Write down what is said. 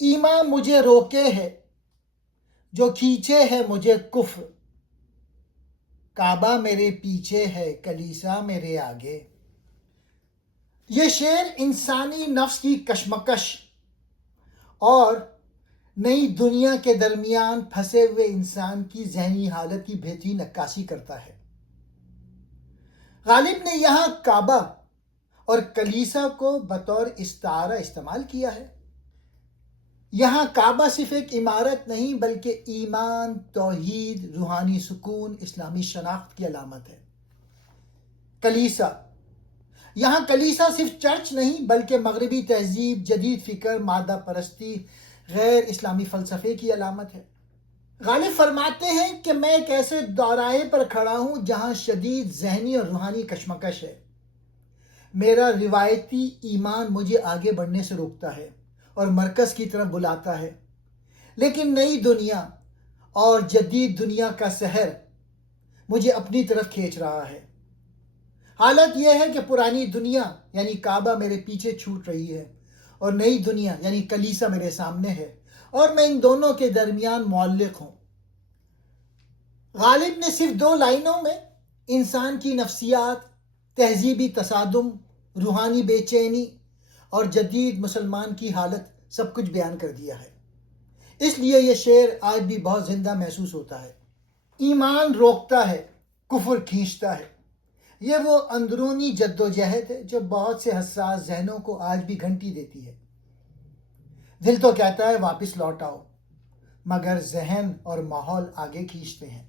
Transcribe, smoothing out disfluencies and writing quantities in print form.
ایمان مجھے روکے ہے جو کھینچے ہے مجھے کفر، کعبہ میرے پیچھے ہے کلیسا میرے آگے۔ یہ شعر انسانی نفس کی کشمکش اور نئی دنیا کے درمیان پھنسے ہوئے انسان کی ذہنی حالت کی بہترین عکاسی کرتا ہے۔ غالب نے یہاں کعبہ اور کلیسا کو بطور استعارہ استعمال کیا ہے۔ یہاں کعبہ صرف ایک عمارت نہیں بلکہ ایمان، توحید، روحانی سکون، اسلامی شناخت کی علامت ہے۔ کلیسا، یہاں کلیسا صرف چرچ نہیں بلکہ مغربی تہذیب، جدید فکر، مادہ پرستی، غیر اسلامی فلسفے کی علامت ہے۔ غالب فرماتے ہیں کہ میں ایک ایسے دورائے پر کھڑا ہوں جہاں شدید ذہنی اور روحانی کشمکش ہے۔ میرا روایتی ایمان مجھے آگے بڑھنے سے روکتا ہے اور مرکز کی طرف بلاتا ہے، لیکن نئی دنیا اور جدید دنیا کا سحر مجھے اپنی طرف کھینچ رہا ہے۔ حالت یہ ہے کہ پرانی دنیا یعنی کعبہ میرے پیچھے چھوٹ رہی ہے اور نئی دنیا یعنی کلیسا میرے سامنے ہے، اور میں ان دونوں کے درمیان معلق ہوں۔ غالب نے صرف 2 لائنوں میں انسان کی نفسیات، تہذیبی تصادم، روحانی بے چینی اور جدید مسلمان کی حالت سب کچھ بیان کر دیا ہے۔ اس لیے یہ شعر آج بھی بہت زندہ محسوس ہوتا ہے۔ ایمان روکتا ہے، کفر کھینچتا ہے۔ یہ وہ اندرونی جدوجہد ہے جو بہت سے حساس ذہنوں کو آج بھی گھنٹی دیتی ہے۔ دل تو کہتا ہے واپس لوٹ آؤ، مگر ذہن اور ماحول آگے کھینچتے ہیں۔